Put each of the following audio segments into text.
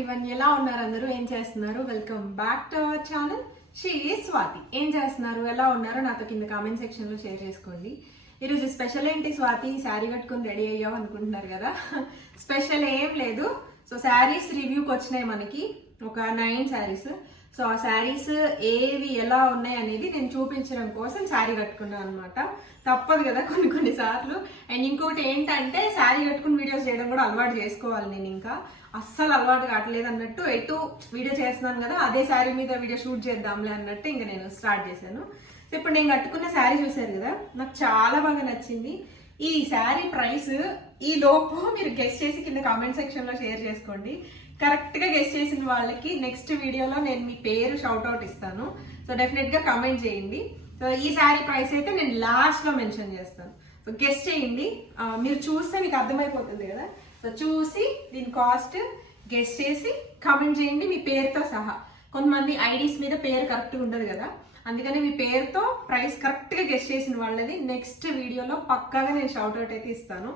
Everyone, ఎలా ఉన్నారు అందరూ? ఏం చేస్తున్నారు? Welcome back to our channel. She is Swathi. ఏం చేస్తున్నారు, ఎలా ఉన్నారు నాతో కింద కామెంట్ సెక్షన్ లో షేర్ చేసుకోండి. ఈరోజు స్పెషల్ ఏంటి స్వాతి, శారీ కట్టుకుని రెడీ అయ్యావు అనుకుంటున్నారు కదా. స్పెషల్ ఏం లేదు. సో శారీస్ రివ్యూకి వచ్చినాయి మనకి ఒక 9 శారీస్. సో ఆ శారీస్ ఏవి ఎలా ఉన్నాయి అనేది నేను చూపించడం కోసం శారీ కట్టుకున్నాను అనమాట. తప్పదు కదా కొన్ని సార్లు. అండ్ ఇంకోటి ఏంటంటే శారీ కట్టుకుని వీడియోస్ చేయడం కూడా అలవాటు చేసుకోవాలి. నేను ఇంకా అస్సలు అలవాటు కావట్లేదు అన్నట్టు ఎటు వీడియో చేస్తున్నాను కదా, అదే శారీ మీద వీడియో షూట్ చేద్దాంలే అన్నట్టు ఇంకా నేను స్టార్ట్ చేశాను. సో ఇప్పుడు నేను కట్టుకున్న శారీ చూసారు కదా, నాకు చాలా బాగా నచ్చింది. ఈ శారీ ప్రైస్ ఈ లోపు మీరు గెస్ట్ చేసి కింద కామెంట్ సెక్షన్ లో షేర్ చేసుకోండి. కరెక్ట్ గా గెస్ట్ చేసిన వాళ్ళకి నెక్స్ట్ వీడియోలో నేను మీ పేరు షౌట్ అవుట్ ఇస్తాను. సో డెఫినెట్ గా కామెంట్ చేయండి. సో ఈ శారీ ప్రైస్ అయితే నేను లాస్ట్ లో మెన్షన్ చేస్తాను. సో గెస్ట్ చేయండి. మీరు చూస్తే మీకు అర్థమైపోతుంది కదా. సో చూసి దీని కాస్ట్ గెస్ట్ చేసి కామెంట్ చేయండి మీ పేరుతో సహా. కొంతమంది ఐడీస్ మీద పేరు కరెక్ట్గా ఉండదు కదా, అందుకని మీ పేరుతో ప్రైస్ కరెక్ట్గా గెస్ట్ చేసిన వాళ్ళది నెక్స్ట్ వీడియోలో పక్కాగా నేను షౌట్ అవుట్ అయితే ఇస్తాను.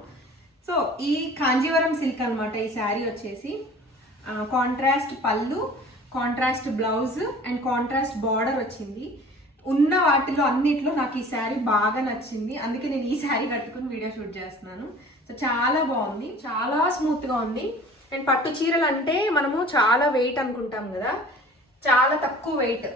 సో ఈ కాంజీవరం సిల్క్ అనమాట ఈ శారీ వచ్చేసి. కాంట్రాస్ట్ పళ్ళు, contrast blouse and contrast border వచ్చింది. ఉన్న వాటిలో అన్నిట్లో నాకు ఈ శారీ బాగా నచ్చింది, అందుకే నేను ఈ శారీ కట్టుకుని వీడియో షూట్ చేస్తున్నాను. సో చాలా బాగుంది, చాలా స్మూత్గా ఉంది. అండ్ పట్టు చీరలు అంటే మనము చాలా వెయిట్ అనుకుంటాం కదా, చాలా తక్కువ వెయిట్.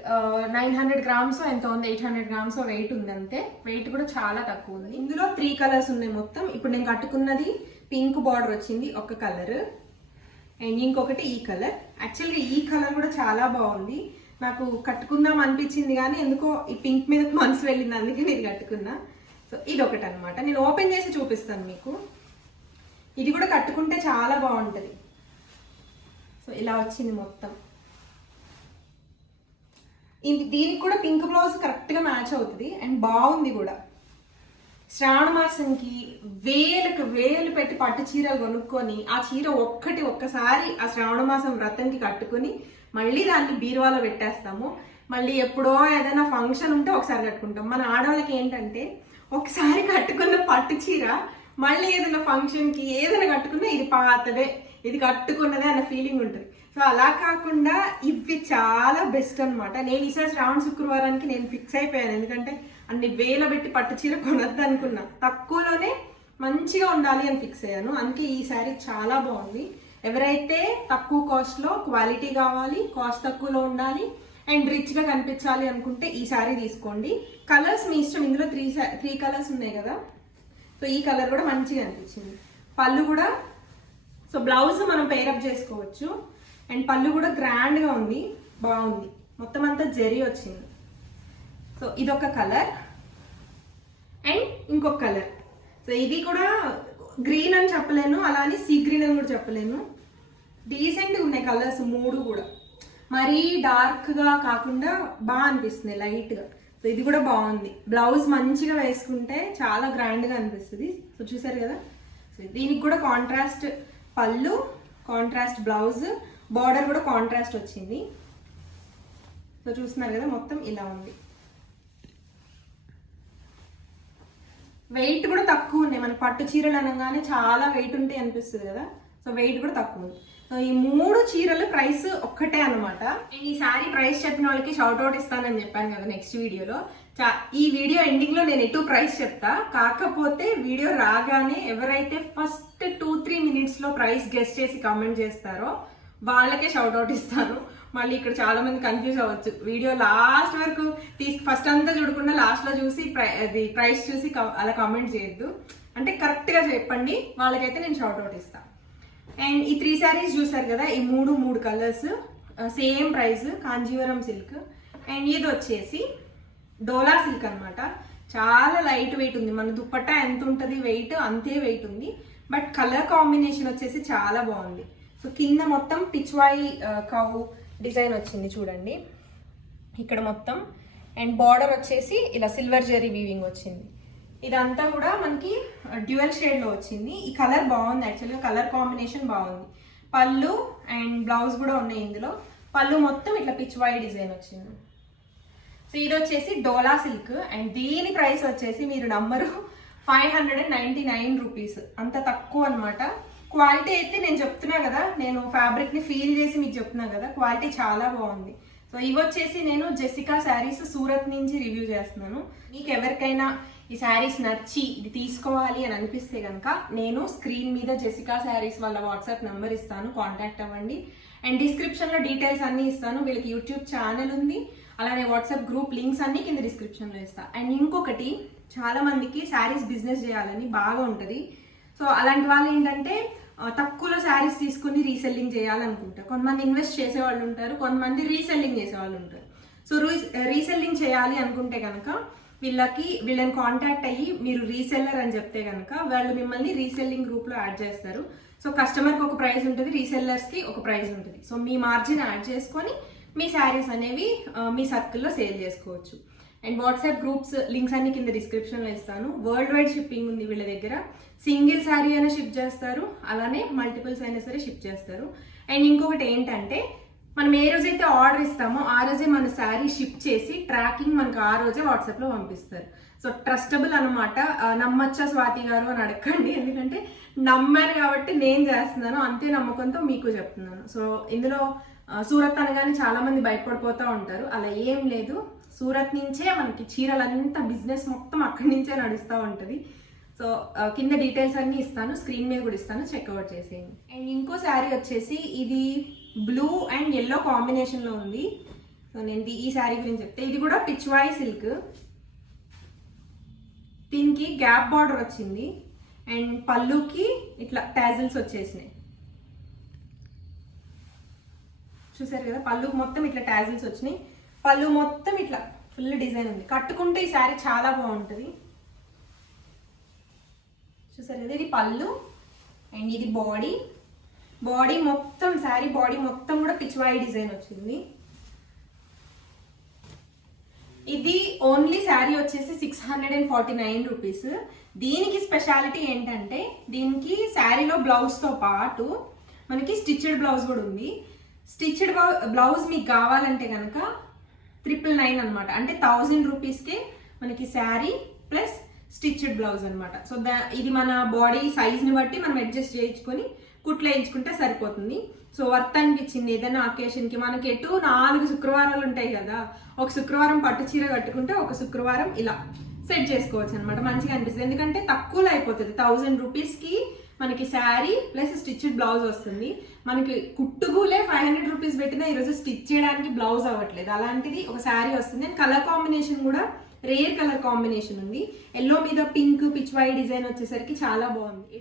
900 గ్రామ్స్ ఎంత ఉంది, 800 గ్రామ్స్ వెయిట్ ఉంది అంతే. వెయిట్ కూడా చాలా తక్కువ ఉంది. ఇందులో 3 కలర్స్ ఉన్నాయి మొత్తం. ఇప్పుడు నేను కట్టుకున్నది పింక్ బార్డర్ వచ్చింది ఒక కలర్, అండ్ ఇంకొకటి ఈ కలర్. యాక్చువల్గా ఈ కలర్ కూడా చాలా బాగుంది, నాకు కట్టుకుందాం అనిపించింది కానీ ఎందుకో ఈ పింక్ మీద మనసు వెళ్ళింది, అందుకే నేను కట్టుకున్నా. సో ఇది ఒకటి అనమాట. నేను ఓపెన్ చేసి చూపిస్తాను మీకు. ఇది కూడా కట్టుకుంటే చాలా బాగుంటుంది. సో ఇలా వచ్చింది మొత్తం. దీనికి కూడా పింక్ బ్లౌజ్ కరెక్ట్గా మ్యాచ్ అవుతుంది అండ్ బాగుంది కూడా. శ్రావణ మాసంకి వేలకు వేలు పెట్టి పట్టు చీరలు కొనుక్కొని ఆ చీర ఒక్కసారి ఆ శ్రావణ మాసం వ్రతంకి కట్టుకుని మళ్ళీ దాన్ని బీరువాలో పెట్టేస్తాము. మళ్ళీ ఎప్పుడో ఏదైనా ఫంక్షన్ ఉంటే ఒకసారి కట్టుకుంటాం. మన ఆడవాళ్ళకి ఏంటంటే ఒకసారి కట్టుకున్న పట్టు చీర మళ్ళీ ఏదైనా ఫంక్షన్కి ఏదైనా కట్టుకున్నా ఇది పాతదే, ఇది కట్టుకున్నదే అన్న ఫీలింగ్ ఉంటుంది. సో అలా కాకుండా ఇవి చాలా బెస్ట్ అనమాట. నేను ఈసారి శ్రావణ శుక్రవారానికి నేను ఫిక్స్ అయిపోయాను, ఎందుకంటే అన్ని వేల పెట్టి పట్టు చీర కొనద్దు అనుకున్నా, తక్కువలోనే మంచిగా ఉండాలి అని ఫిక్స్ అయ్యాను. అందుకే ఈ శారీ చాలా బాగుంది. ఎవరైతే తక్కువ కాస్ట్లో క్వాలిటీ కావాలి, కాస్ట్ తక్కువలో ఉండాలి అండ్ రిచ్గా కనిపించాలి అనుకుంటే ఈ శారీ తీసుకోండి. కలర్స్ మీ ఇష్టం. ఇందులో 3 కలర్స్ ఉన్నాయి కదా. సో ఈ కలర్ కూడా మంచిగా అనిపించింది. పళ్ళు కూడా, సో బ్లౌజ్ మనం పేరప్ చేసుకోవచ్చు అండ్ పళ్ళు కూడా గ్రాండ్గా ఉంది, బాగుంది. మొత్తం అంతా జరీ వచ్చింది. సో ఇదొక కలర్ అండ్ ఇంకొక కలర్. సో ఇది కూడా గ్రీన్ అని చెప్పలేను, అలానే సీ గ్రీన్ అని కూడా చెప్పలేను. డీసెంట్గా ఉన్నాయి కలర్స్ 3 కూడా. మరీ డార్క్గా కాకుండా బాగా అనిపిస్తుంది, లైట్గా. సో ఇది కూడా బాగుంది. బ్లౌజ్ మంచిగా వేసుకుంటే చాలా గ్రాండ్గా అనిపిస్తుంది. సో చూసారు కదా. సో దీనికి కూడా కాంట్రాస్ట్ పళ్ళు, కాంట్రాస్ట్ బ్లౌజ్, బార్డర్ కూడా కాంట్రాస్ట్ వచ్చింది. సో చూస్తున్నారు కదా, మొత్తం ఇలా ఉంది. వెయిట్ కూడా తక్కువ ఉన్నాయి. మన పట్టు చీరలు అనగానే చాలా వెయిట్ ఉంటాయి అనిపిస్తుంది కదా, సో వెయిట్ కూడా తక్కువ ఉంది. సో ఈ 3 చీరలు ప్రైస్ ఒక్కటే అనమాట. నేను ఈ శారీ ప్రైస్ చెప్పిన వాళ్ళకి షౌట్ అవుట్ ఇస్తానని చెప్పాను కదా నెక్స్ట్ వీడియోలో. ఈ వీడియో ఎండింగ్ లో నేను ఎటు ప్రైస్ చెప్తా. కాకపోతే వీడియో రాగానే ఎవరైతే ఫస్ట్ 2-3 మినిట్స్ లో ప్రైస్ గెస్ట్ చేసి కామెంట్ చేస్తారో వాళ్ళకే షౌట్ అవుట్ ఇస్తాను. మళ్ళీ ఇక్కడ చాలా మంది కన్ఫ్యూజ్ అవ్వచ్చు. వీడియో లాస్ట్ వరకు ఫస్ట్ అంతా చూడకుండా లాస్ట్ లో చూసి అది ప్రైస్ చూసి అలా కామెంట్ చేయొద్దు. అంటే కరెక్ట్ గా చెప్పండి, వాళ్ళకైతే నేను షౌట్ అవుట్ ఇస్తాను. అండ్ ఈ 3 శారీస్ చూసారు కదా, ఈ 3 colours same price, Kanjeevaram silk. And ఇది వచ్చేసి డోలా సిల్క్ అనమాట. చాలా లైట్ వెయిట్ ఉంది. మన దుప్పట్టా ఎంత ఉంటుంది వెయిట్, అంతే వెయిట్ ఉంది. బట్ కలర్ కాంబినేషన్ వచ్చేసి చాలా బాగుంది. సో కింద మొత్తం పిచ్వాయి కవ్ డిజైన్ వచ్చింది చూడండి ఇక్కడ మొత్తం. అండ్ బార్డర్ వచ్చేసి ఇలా సిల్వర్ జరీ వీవింగ్ వచ్చింది. ఇదంతా కూడా మనకి డ్యూయల్ షేడ్ లో వచ్చింది. ఈ కలర్ బాగుంది, యాక్చువల్గా కలర్ కాంబినేషన్ బాగుంది. పళ్ళు అండ్ బ్లౌజ్ కూడా ఉన్నాయి ఇందులో. పళ్ళు మొత్తం ఇట్లా పిచ్వాయి డిజైన్ వచ్చింది. సో ఇది వచ్చేసి డోలా సిల్క్ అండ్ దీని ప్రైస్ వచ్చేసి మీరు నమ్మరు 599 రూపీస్, అంత తక్కువ అనమాట. క్వాలిటీ అయితే నేను చెప్తున్నా కదా, నేను ఫ్యాబ్రిక్ని ఫీల్ చేసి మీకు చెప్తున్నా కదా, క్వాలిటీ చాలా బాగుంది. సో ఇవి వచ్చేసి నేను జెసికా శారీస్ సూరత్ నుంచి రివ్యూ చేస్తున్నాను. మీకు ఎవరికైనా ఈ శారీస్ నచ్చి ఇది తీసుకోవాలి అని అనిపిస్తే కనుక నేను స్క్రీన్ మీద జెసికా శారీస్ వాళ్ళ వాట్సాప్ నెంబర్ ఇస్తాను, కాంటాక్ట్ అవ్వండి. అండ్ డిస్క్రిప్షన్లో డీటెయిల్స్ అన్నీ ఇస్తాను. వీళ్ళకి యూట్యూబ్ ఛానల్ ఉంది, అలానే వాట్సాప్ గ్రూప్ లింక్స్ అన్నీ కింద డిస్క్రిప్షన్లో ఇస్తాను. అండ్ ఇంకొకటి, చాలా మందికి శారీస్ బిజినెస్ చేయాలని బాగా ఉంటుంది. సో అలాంటి వాళ్ళు ఏంటంటే తక్కువలో శారీస్ తీసుకుని రీసెల్లింగ్ చేయాలనుకుంటారు. కొంతమంది ఇన్వెస్ట్ చేసే వాళ్ళు ఉంటారు, కొంతమంది రీసెల్లింగ్ చేసే వాళ్ళు ఉంటారు. సో రీసెల్లింగ్ చేయాలి అనుకుంటే కనుక వీళ్ళని కాంటాక్ట్ అయ్యి మీరు రీసెల్లర్ అని చెప్తే కనుక వాళ్ళు మిమ్మల్ని రీసెల్లింగ్ గ్రూప్లో యాడ్ చేస్తారు. సో కస్టమర్కి ఒక ప్రైస్ ఉంటుంది, రీసెల్లర్స్కి ఒక ప్రైస్ ఉంటుంది. సో మీ మార్జిన్ యాడ్ చేసుకొని మీ శారీస్ అనేవి మీ సర్కిల్లో సేల్ చేసుకోవచ్చు. అండ్ వాట్సాప్ గ్రూప్స్ లింక్స్ అన్ని కింద డిస్క్రిప్షన్లో ఇస్తాను. వరల్డ్ వైడ్ షిప్పింగ్ ఉంది వీళ్ళ దగ్గర. సింగిల్ శారీ అయినా షిప్ చేస్తారు, అలానే మల్టిపుల్స్ అయినా సరే షిప్ చేస్తారు. అండ్ ఇంకొకటి ఏంటంటే, మనం ఏ రోజైతే ఆర్డర్ ఇస్తామో ఆ రోజే మన శారీ షిప్ చేసి ట్రాకింగ్ మనకు ఆ రోజే వాట్సాప్లో పంపిస్తారు. సో ట్రస్టబుల్ అనమాట. నమ్మచ్చా స్వాతి గారు అని అడగండి, ఎందుకంటే నమ్మాను కాబట్టి నేను చేస్తున్నాను, అంతే నమ్మకంతో మీకు చెప్తున్నాను. సో ఇందులో సూరత్ అనగానే చాలా మంది భయపడిపోతూ ఉంటారు, అలా ఏం లేదు. సూరత్ నుంచే మనకి చీరలంతా బిజినెస్ మొత్తం అక్కడి నుంచే నడుస్తూ ఉంటుంది. సో కింద డీటెయిల్స్ అన్నీ ఇస్తాను, స్క్రీన్ మీద కూడా ఇస్తాను, చెక్అవుట్ చేసేయండి. అండ్ ఇంకో శారీ వచ్చేసి ఇది బ్లూ అండ్ ఎల్లో కాంబినేషన్లో ఉంది. సో నేను ఈ శారీ గురించి చెప్తే, ఇది కూడా పిచ్వాయి సిల్క్. దీనికి గ్యాప్ బార్డర్ వచ్చింది అండ్ పళ్ళుకి ఇట్లా టాజిల్స్ వచ్చేసినాయి. చూసారు కదా, పళ్ళుకి మొత్తం ఇట్లా టాజిల్స్ వచ్చినాయి. పళ్ళు మొత్తం ఇట్లా ఫుల్ డిజైన్ ఉంది. కట్టుకుంటే ఈ శారీ చాలా బాగుంటుంది. చూసారు కదా, ఇది పళ్ళు అండ్ ఇది బాడీ మొత్తం, శారీ బాడీ మొత్తం కూడా పిచ్వాయి డిజైన్ వచ్చింది. ఇది ఓన్లీ శారీ వచ్చేసి 649 రూపీస్. దీనికి స్పెషాలిటీ ఏంటంటే, దీనికి శారీలో బ్లౌజ్తో పాటు మనకి స్టిచ్డ్ బ్లౌజ్ కూడా ఉంది. స్టిచ్డ్ బ్లౌజ్ మీకు కావాలంటే కనుక 999 అనమాట. అంటే 1000 రూపీస్కే మనకి శారీ ప్లస్ స్టిచ్డ్ బ్లౌజ్ అనమాట. సో ఇది మన బాడీ సైజ్ని బట్టి మనం అడ్జస్ట్ చేయించుకొని కుట్లు వేయించుకుంటే సరిపోతుంది. సో వర్త్ అనిపించింది. ఏదైనా అకేషన్కి మనకి ఎటు 4 శుక్రవారాలు ఉంటాయి కదా, ఒక శుక్రవారం పట్టు చీర కట్టుకుంటే ఒక శుక్రవారం ఇలా సెట్ చేసుకోవచ్చు అనమాట. మంచిగా అనిపిస్తుంది, ఎందుకంటే తక్కువలో అయిపోతుంది. 1000 రూపీస్కి మనకి శారీ ప్లస్ స్టిచ్డ్ బ్లౌజ్ వస్తుంది. మనకి కుట్టుగులే 500 రూపీస్ పెట్టినా ఈరోజు స్టిచ్ చేయడానికి బ్లౌజ్ అవ్వట్లేదు, అలాంటిది ఒక శారీ వస్తుంది. అండ్ కలర్ కాంబినేషన్ కూడా రేర్ కలర్ కాంబినేషన్ ఉంది. ఎల్లో మీద పింక్ పిచ్వాయి డిజైన్ వచ్చేసరికి చాలా బాగుంది.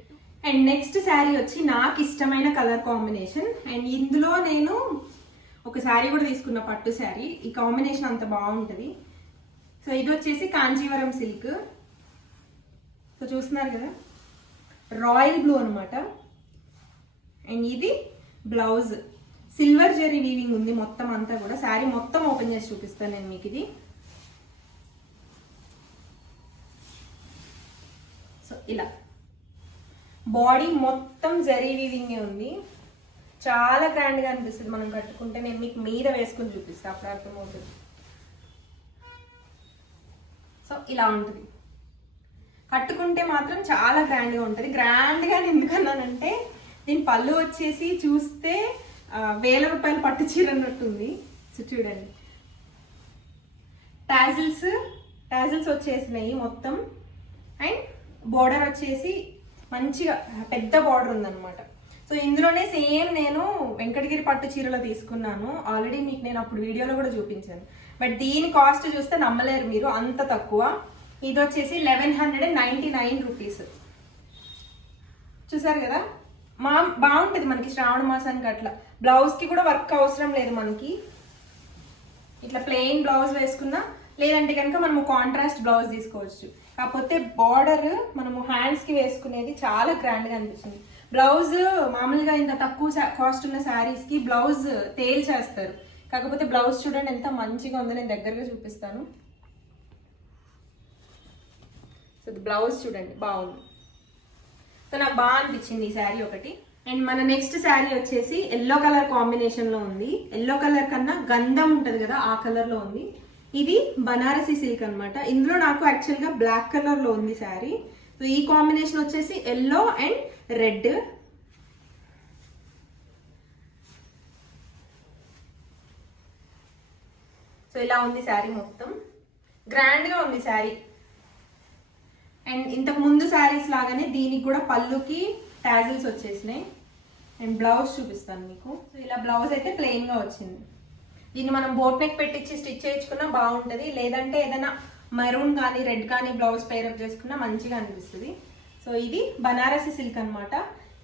అండ్ నెక్స్ట్ శారీ వచ్చి నాకు ఇష్టమైన కలర్ కాంబినేషన్. అండ్ ఇందులో నేను ఒక శారీ కూడా తీసుకున్న, పట్టు శారీ. ఈ కాంబినేషన్ అంత బాగుంటుంది. సో ఇది వచ్చేసి కాంచీవరం సిల్క్. సో చూస్తున్నారు కదా, రాయల్ బ్లూ అనమాట. అండ్ ఇది బ్లౌజ్ సిల్వర్ జెరీ వీవింగ్ ఉంది మొత్తం అంతా కూడా. శారీ మొత్తం ఓపెన్ చేసి చూపిస్తాను నేను మీకు. ఇది సో ఇలా బాడీ మొత్తం జరీ వీవింగ్ ఉంది. చాలా గ్రాండ్గా అనిపిస్తుంది మనం కట్టుకుంటే. నేను మీకు మీద వేసుకుని చూపిస్తాను, అప్పుడు అర్థమవుతుంది. సో ఇలా ఉంటుంది, కట్టుకుంటే మాత్రం చాలా గ్రాండ్గా ఉంటుంది. గ్రాండ్గా ఎందుకన్నానంటే, దీని పళ్ళు వచ్చేసి చూస్తే 1000 రూపాయలు పట్టు చీర అన్నట్టుంది. సో చూడండి, టాజిల్స్ వచ్చేసినాయి మొత్తం. అండ్ బోర్డర్ వచ్చేసి మంచిగా పెద్ద బార్డర్ ఉందన్నమాట. సో ఇందులోనే సేమ్ నేను వెంకటగిరి పట్టు చీరలో తీసుకున్నాను. ఆల్రెడీ మీకు నేను అప్పుడు వీడియోలో కూడా చూపించాను. బట్ దీని కాస్ట్ చూస్తే నమ్మలేరు మీరు, అంత తక్కువ. ఇది వచ్చేసి 1199 రూపీస్. చూసారు కదా, బాగుంటుంది మనకి శ్రావణ మాసానికి. అట్లా బ్లౌజ్కి కూడా వర్క్ అవసరం లేదు మనకి. ఇట్లా ప్లెయిన్ బ్లౌజ్ వేసుకున్నా, లేదంటే కనుక మనము కాంట్రాస్ట్ బ్లౌజ్ తీసుకోవచ్చు. కాకపోతే బార్డర్ మనము హ్యాండ్స్కి వేసుకునేది చాలా గ్రాండ్గా అనిపించింది. బ్లౌజ్ మామూలుగా ఇంత తక్కువ కాస్ట్ ఉన్న శారీస్కి బ్లౌజ్ తేల్చేస్తారు. కాకపోతే బ్లౌజ్ చూడండి ఎంత మంచిగా ఉందో, నేను దగ్గరగా చూపిస్తాను. సో బ్లౌజ్ చూడండి బాగుంది. సో నాకు బాగా అనిపించింది ఈ శారీ ఒకటి. అండ్ మన నెక్స్ట్ శారీ వచ్చేసి ఎల్లో కలర్ కాంబినేషన్లో ఉంది. ఎల్లో కలర్ కన్నా గంధం ఉంటుంది కదా, ఆ కలర్లో ఉంది. ఇది బనారసి సిల్క్ అనమాట. ఇందులో నాకు యాక్చువల్గా బ్లాక్ కలర్లో ఉంది శారీ. సో ఈ కాంబినేషన్ వచ్చేసి ఎల్లో అండ్ రెడ్. ఇలా ఉంది శారీ, మొత్తం గ్రాండ్గా ఉంది శారీ. అండ్ ఇంతకు ముందు శారీస్ లాగానే దీనికి కూడా పళ్ళుకి టాజిల్స్ వచ్చేసినాయి. అండ్ బ్లౌజ్ చూపిస్తాను మీకు. సో ఇలా బ్లౌజ్ అయితే ప్లెయిన్గా వచ్చింది. దీన్ని మనం బోట్ నెక్ పెట్టించి స్టిచ్ చేయించుకున్నా బాగుంటుంది, లేదంటే ఏదైనా మెరూన్ కానీ రెడ్ కానీ బ్లౌజ్ పేరప్ చేసుకున్నా మంచిగా అనిపిస్తుంది. సో ఇది బనారసి సిల్క్ అనమాట.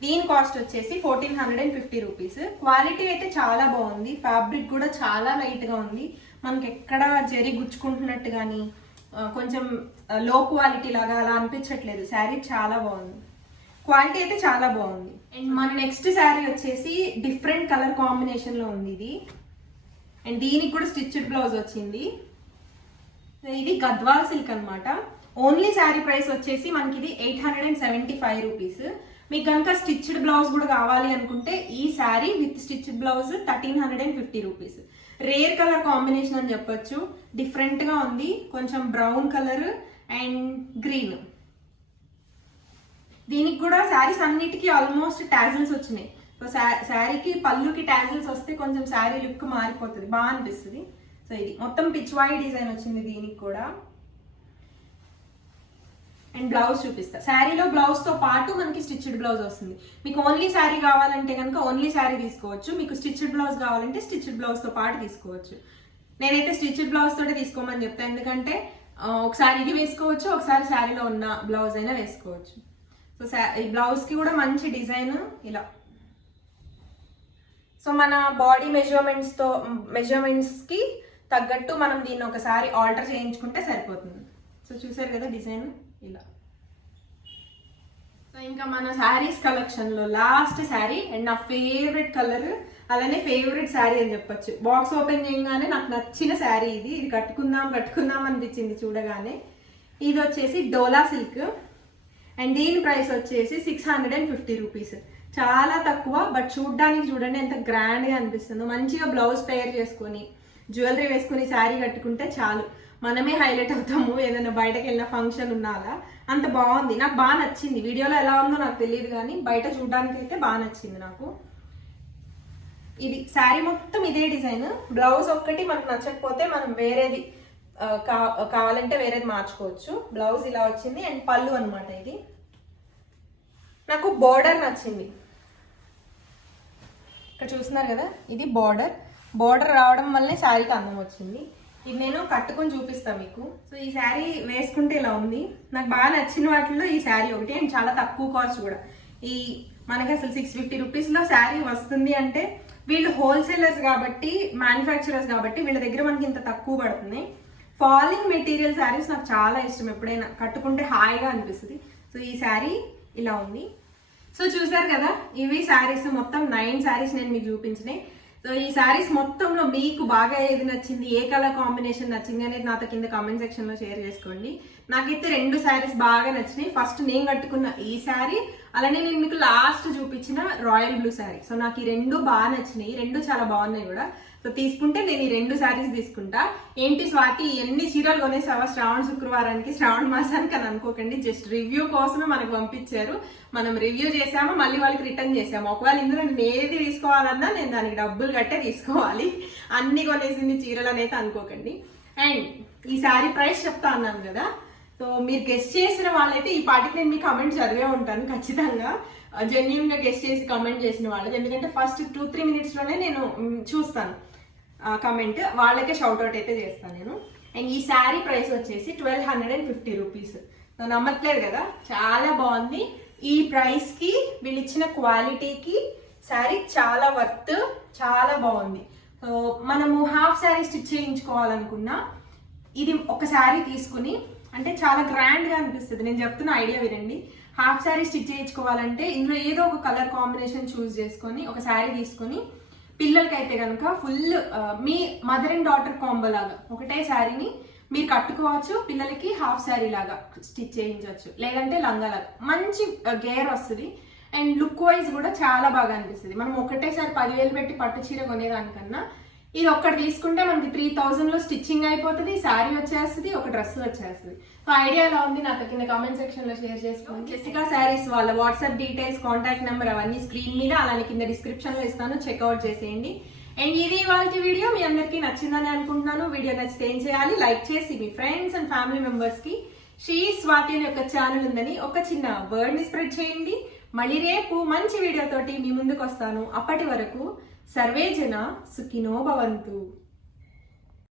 దీని కాస్ట్ వచ్చేసి 1450 రూపీస్. క్వాలిటీ అయితే చాలా బాగుంది, ఫ్యాబ్రిక్ కూడా చాలా లైట్గా ఉంది. మనకి ఎక్కడ జరి గుచ్చుకుంటున్నట్టు కానీ కొంచెం లో క్వాలిటీ లాగా అలా అనిపించట్లేదు. శారీ చాలా బాగుంది, క్వాలిటీ అయితే చాలా బాగుంది. అండ్ మన నెక్స్ట్ శారీ వచ్చేసి డిఫరెంట్ కలర్ కాంబినేషన్లో ఉంది ఇది. అండ్ దీనికి కూడా స్టిచ్డ్ బ్లౌజ్ వచ్చింది. ఇది గద్వాల్ సిల్క్ అనమాట. ఓన్లీ శారీ ప్రైస్ వచ్చేసి మనకి ఇది 875 రూపీస్. మీకు కనుక స్టిచ్డ్ బ్లౌజ్ కూడా కావాలి అనుకుంటే ఈ sari with stitched blouse 1350 rupees. Rare colour combination అని చెప్పొచ్చు, డిఫరెంట్గా ఉంది. కొంచెం బ్రౌన్ కలర్ అండ్ గ్రీన్. దీనికి కూడా శారీస్ అన్నిటికీ ఆల్మోస్ట్ టాజిల్స్ వచ్చినాయి. సో శారీకి పళ్ళుకి టాజిల్స్ వస్తే కొంచెం శారీ లుక్ మారిపోతుంది, బాగా అనిపిస్తుంది. సో ఇది మొత్తం పిచ్వాయి డిజైన్ వచ్చింది దీనికి కూడా. అండ్ బ్లౌజ్ చూపిస్తా. శారీలో బ్లౌజ్తో పాటు మనకి స్టిచ్డ్ బ్లౌజ్ వస్తుంది. మీకు ఓన్లీ శారీ కావాలంటే కనుక ఓన్లీ శారీ తీసుకోవచ్చు, మీకు స్టిచ్డ్ బ్లౌజ్ కావాలంటే స్టిచ్డ్ బ్లౌజ్తో పాటు తీసుకోవచ్చు. నేనైతే స్టిచ్డ్ బ్లౌజ్ తోటే తీసుకోమని చెప్తాను, ఎందుకంటే ఒకసారి ఇది వేసుకోవచ్చు, ఒకసారి శారీలో ఉన్న బ్లౌజ్ అయినా వేసుకోవచ్చు. సో ఈ బ్లౌజ్కి కూడా మంచి డిజైన్ ఇలా. సో మన బాడీ మెజర్మెంట్స్కి తగ్గట్టు మనం దీన్ని ఒకసారి ఆల్టర్ చేయించుకుంటే సరిపోతుంది. సో చూసారు కదా డిజైన్ ఇలా. సో ఇంకా మన శారీస్ కలెక్షన్లో లాస్ట్ శారీ అండ్ నా ఫేవరెట్ కలర్, అలానే ఫేవరెట్ శారీ అని చెప్పొచ్చు. బాక్స్ ఓపెన్ చేయగానే నాకు నచ్చిన శారీ ఇది. ఇది కట్టుకుందాం అనిపించింది చూడగానే. ఇది వచ్చేసి డోలా సిల్క్ అండ్ దీని ప్రైస్ వచ్చేసి 650 రూపీస్. చాలా తక్కువ, బట్ చూడ్డానికి చూడండి ఎంత గ్రాండ్గా అనిపిస్తుందో. మంచిగా బ్లౌజ్ పేర్ చేసుకొని జ్యువెలరీ వేసుకుని శారీ కట్టుకుంటే చాలు, మనమే హైలైట్ అవుతాము. ఏదైనా బయటకు వెళ్ళిన ఫంక్షన్ ఉన్నారా, అంత బాగుంది. నాకు బాగా నచ్చింది. వీడియోలో ఎలా ఉందో నాకు తెలియదు, కానీ బయట చూడడానికి అయితే బాగా నచ్చింది నాకు. ఇది శారీ మొత్తం ఇదే డిజైన్. బ్లౌజ్ ఒక్కటి మనకు నచ్చకపోతే మనం వేరేది కావాలంటే వేరేది మార్చుకోవచ్చు. బ్లౌజ్ ఇలా వచ్చింది అండ్ పళ్ళు అనమాట. ఇది నాకు బోర్డర్ నచ్చింది. ఇక్కడ చూస్తున్నారు కదా, ఇది బోర్డర్ రావడం వల్లే శారీకి అందం వచ్చింది. ఇది నేను కట్టుకొని చూపిస్తాను మీకు. సో ఈ శారీ వేసుకుంటే ఇలా ఉంది. నాకు బాగా నచ్చిన వాటిల్లో ఈ శారీ ఒకటి, అండ్ చాలా తక్కువ కాస్ట్ కూడా. ఈ మనకి అసలు 650 రూపీస్లో శారీ వస్తుంది అంటే వీళ్ళు హోల్సేలర్స్ కాబట్టి, మ్యానుఫ్యాక్చరర్స్ కాబట్టి వీళ్ళ దగ్గర మనకి ఇంత తక్కువ పడుతుంది. ఫాలింగ్ మెటీరియల్ శారీస్ నాకు చాలా ఇష్టం, ఎప్పుడైనా కట్టుకుంటే హాయిగా అనిపిస్తుంది. సో ఈ శారీ ఇలా ఉంది. సో చూసారు కదా, ఇవి శారీస్ మొత్తం 9 శారీస్ నేను మీకు చూపించినాయి. సో ఈ శారీస్ మొత్తంలో మీకు బాగా ఏది నచ్చింది, ఏ కలర్ కాంబినేషన్ నచ్చింది అనేది నాతో కింద కామెంట్ సెక్షన్లో షేర్ చేసుకోండి. నాకైతే 2 శారీస్ బాగా నచ్చినాయి. ఫస్ట్ నేను కట్టుకున్న ఈ శారీ, అలానే నేను మీకు లాస్ట్ చూపించిన రాయల్ బ్లూ శారీ. సో నాకు ఈ 2 బాగా నచ్చినాయి, 2 చాలా బాగున్నాయి కూడా. సో తీసుకుంటే నేను ఈ 2 శారీస్ తీసుకుంటా. ఏంటి స్వాతి ఎన్ని చీరలు కొనేసావా శ్రావణ శుక్రవారానికి, శ్రావణ మాసానికి అని అనుకోకండి. జస్ట్ రివ్యూ కోసమే మనకు పంపించారు, మనం రివ్యూ చేసాము, మళ్ళీ వాళ్ళకి రిటర్న్ చేసాము. ఒకవేళ ఇందులో నేను ఏది తీసుకోవాలన్నా నేను దానికి డబ్బులు కట్టే తీసుకోవాలి. అన్ని కొనేసింది చీరలు అనేది అనుకోకండి. అండ్ ఈ శారీ ప్రైస్ చెప్తా అన్నాను కదా, సో మీరు గెస్ట్ చేసిన వాళ్ళైతే ఈ పాటికి నేను మీ కమెంట్ చదివే ఉంటాను ఖచ్చితంగా. జెన్యూన్గా గెస్ట్ చేసి కమెంట్ చేసిన వాళ్ళది, ఎందుకంటే ఫస్ట్ 2-3 మినిట్స్లోనే నేను చూస్తాను కమెంట్, వాళ్ళకే షౌట్అవుట్ అయితే చేస్తాను నేను. అండ్ ఈ శారీ ప్రైస్ వచ్చేసి 1250 రూపీస్. నమ్మట్లేదు కదా, చాలా బాగుంది. ఈ ప్రైస్కి వీళ్ళు ఇచ్చిన క్వాలిటీకి శారీ చాలా వర్త్, చాలా బాగుంది. సో మనము హాఫ్ శారీ స్టిచ్ చేయించుకోవాలనుకున్నా ఇది ఒక శారీ తీసుకుని, అంటే చాలా గ్రాండ్గా అనిపిస్తుంది. నేను చెప్తున్న ఐడియా వినండి. హాఫ్ శారీ స్టిచ్ చేయించుకోవాలంటే ఇందులో ఏదో ఒక కలర్ కాంబినేషన్ చూస్ చేసుకొని ఒక శారీ తీసుకొని, పిల్లలకి అయితే కనుక full me mother and daughter combo లాగా ఒకటే శారీని మీరు కట్టుకోవచ్చు. పిల్లలకి హాఫ్ శారీ లాగా స్టిచ్ చేయించవచ్చు, లేదంటే లంగా లాగా. మంచి గేర్ వస్తుంది అండ్ లుక్ వైజ్ కూడా చాలా బాగా అనిపిస్తుంది. మనం ఒకటేసారి 10,000 పెట్టి పట్టు చీర కొనేదానికన్నా ఇది ఒక్కటి తీసుకుంటే మనకి 3000లో స్టిచ్చింగ్ అయిపోతుంది, శారీ వచ్చేస్తుంది, ఒక డ్రెస్ వచ్చేస్తుంది. సో ఐడియా ఎలా ఉంది నాతో కింద కామెంట్ సెక్షన్లో షేర్ చేసుకోండి. జెసికా శారీస్ వాళ్ళ వాట్సాప్ డీటెయిల్స్, కాంటాక్ట్ నెంబర్ అవన్నీ స్క్రీన్ మీద అలానే కింద డిస్క్రిప్షన్లో ఇస్తాను, చెక్అవుట్ చేసేయండి. అండ్ ఇది ఇవాళ వీడియో మీ అందరికీ నచ్చిందని అనుకుంటున్నాను. వీడియో నచ్చితే ఏం చేయాలి, లైక్ చేసి మీ ఫ్రెండ్స్ అండ్ ఫ్యామిలీ మెంబర్స్ కి షీ స్వాతి అనే ఒక ఛానల్ ఉందని ఒక చిన్న వర్డ్ ని స్ప్రెడ్ చేయండి. మళ్ళీ రేపు మంచి వీడియోతోటి మీ ముందుకు వస్తాను. అప్పటి వరకు సర్వే జన సుఖినో భవంతు.